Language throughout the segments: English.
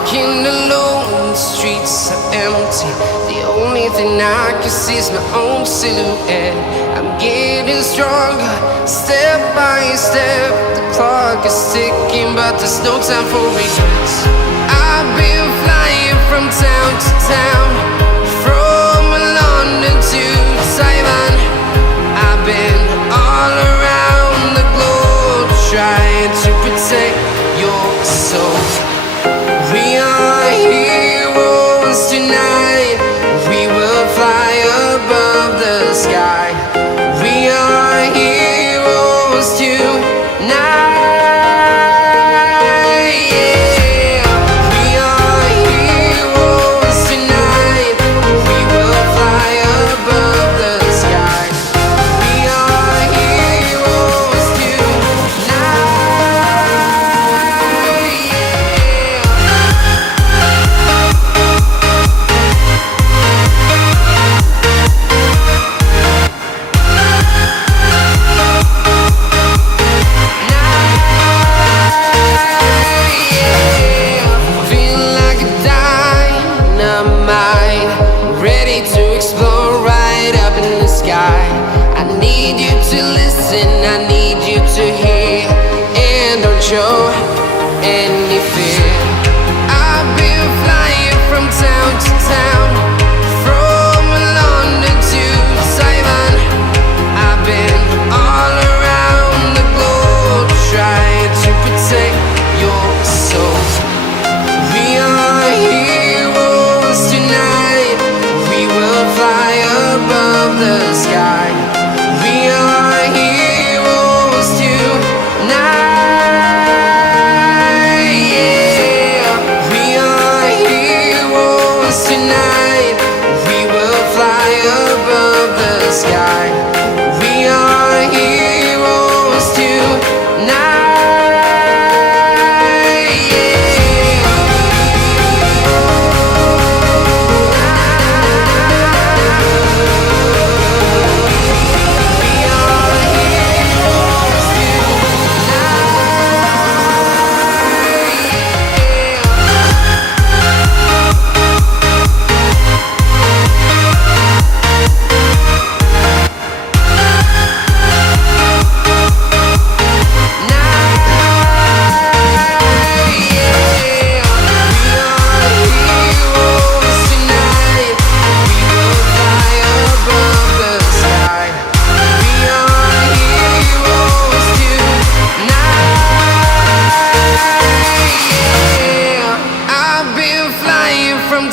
Walking alone, the streets are empty. The only thing I can see is my own silhouette. I'm getting stronger, step by step. The clock is ticking, but there's no time for regrets. I've been flying from town to town, from London to Taiwan. I've been all around the globe, trying to protect your soul. We are heroes tonight. We will fly above the sky. We are heroes tonight. Yeah. We are heroes tonight. We will fly above the sky. We are heroes tonight. I need you to hear, and don't show any fear. I've been flying from town to town, from London to Taiwan. I've been all around the globe, trying to protect your soul. We are heroes tonight. We will fly above the sky. We are heroes tonight. Yeah. We are heroes tonight. We will fly above the sky. We are heroes tonight.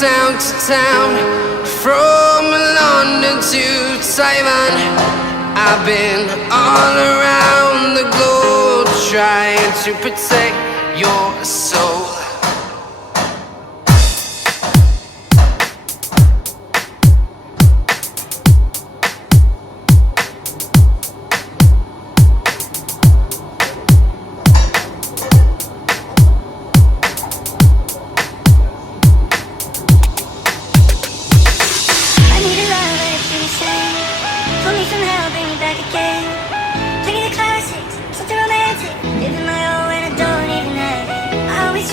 Town to town, from London to Taiwan. I've been all around the globe, trying to protect your soul. Something romantic, living my own when I don't even have it. I always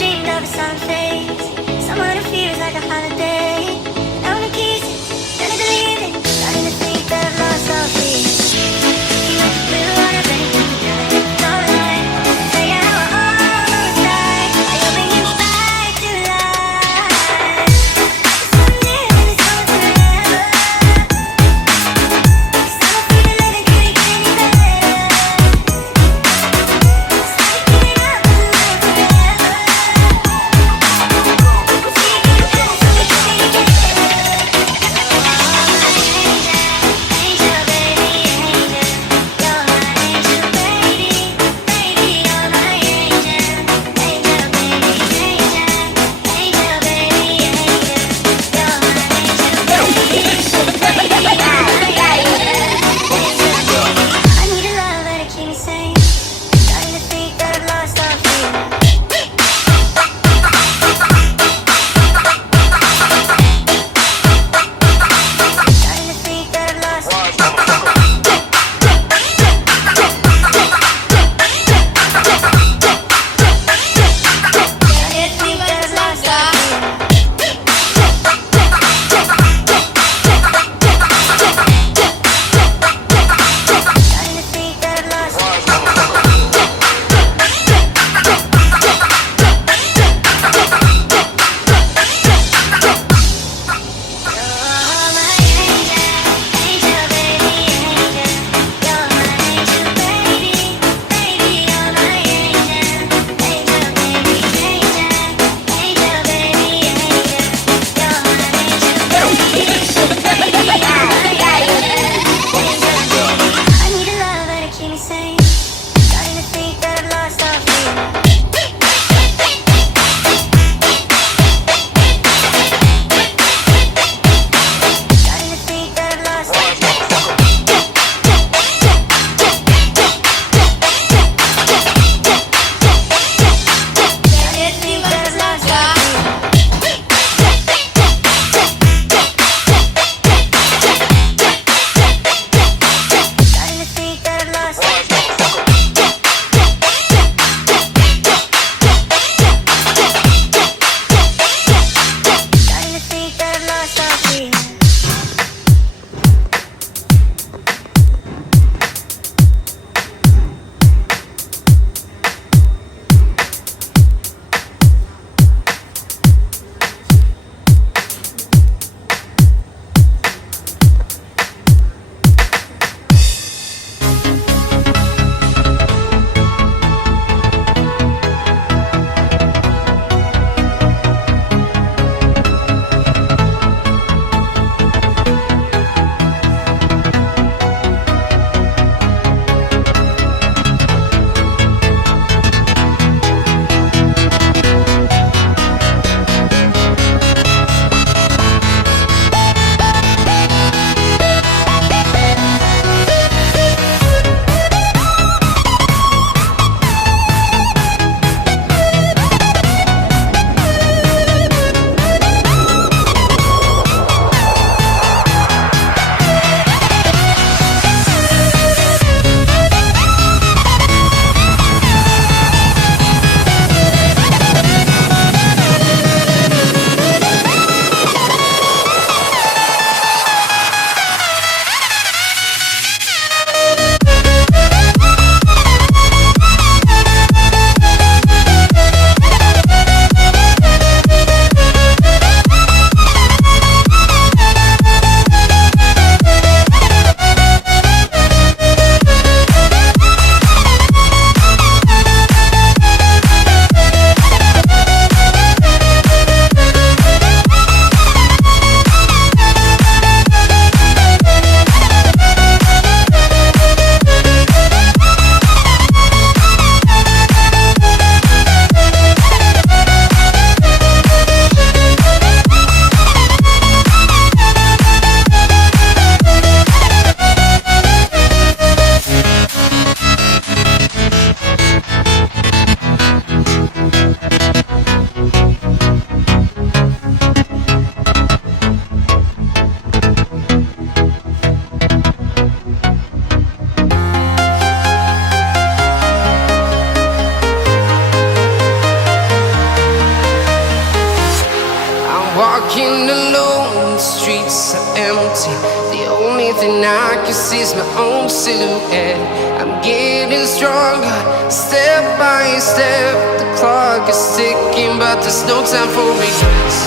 walking alone, the streets are empty. The only thing I can see is my own silhouette. I'm getting stronger, step by step. The clock is ticking, but there's no time for regrets.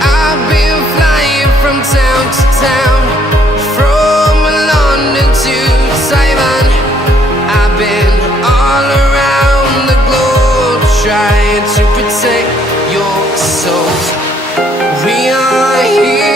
I've been flying from town to town, from London to Taiwan. I've been all around the globe, trying to protect your soul. We are here.